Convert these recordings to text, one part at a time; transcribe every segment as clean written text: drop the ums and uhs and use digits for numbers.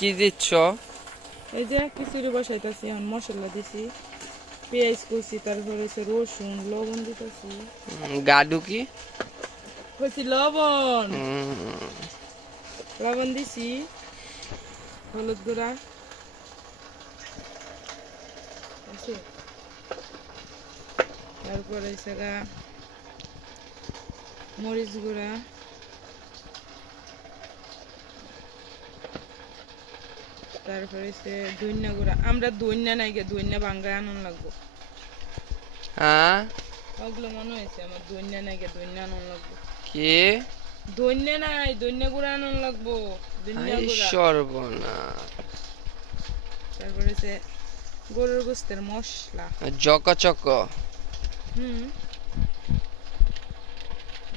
কি দিচ্ছ? এই যে খিচুড়ি বসাইতেছি, এখন মশলা দিছি, পেঁয়াজ কুচি, তারপরে হচ্ছে রসুন, লবণ দিতেছি। গাডু কি? কইছি লবণ, উম, লবণ দিছি, হলুদ গুঁড়া আছে, তারপরে হচ্ছে মরিচ গুঁড়া, তারপরে হচ্ছে ধনিয়া গুঁড়া। আমরা ধনিয়া নাই গে, ধনিয়া ভাঙ্গায় আনন লাগবো। হ্যাঁ ওগুলো মনে হয়েছে আমার, ধনিয়া নাই গে, ধনিয়া আনন লাগবো। কি? ধনিয়া নাই, ধনিয়া গুঁড়া আনন লাগবো, ধনিয়া এই গুঁড়া। সর্বনাশ। তারপরে হচ্ছে গরুর গোস্তের মশলা। চক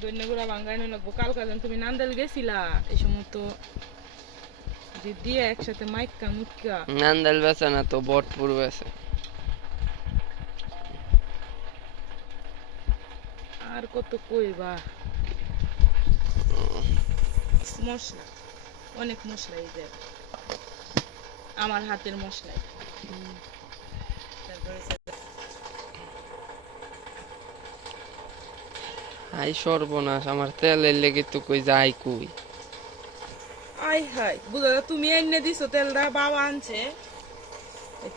ধনিয়া গুঁড়া ভাঙ্গায় আনন লাগবো। কালকে যখন তুমি নান্দাল গেছিলা, এই সময় তো যে দিয়ে একসাথে মাইক্কা মুক্কা। নান্দাল বেছে না তো, বটপুর বেছে। আর কত কইবা, মশলা অনেক মশলা, এই যে আমার হাতের মশলাই। তারপরে আই সর্বনাশ, আমার তেলের লেগে তো কই যাই কই। আই হাই বুঝা, তুমি এনে দিছো তেলটা, বাবা আনছে।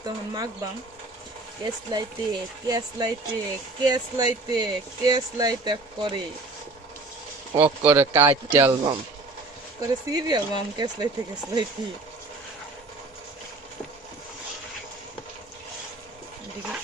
তখন মাখবাম গ্যাস লাইতে, গ্যাস লাইতে, গ্যাস লাইতে, গ্যাস লাইতে করে ওক করে কাটতে অ্যালবাম। করে সিরিয়াল বাম, গ্যাস লাইতে, গ্যাস লাইতে। এদিকে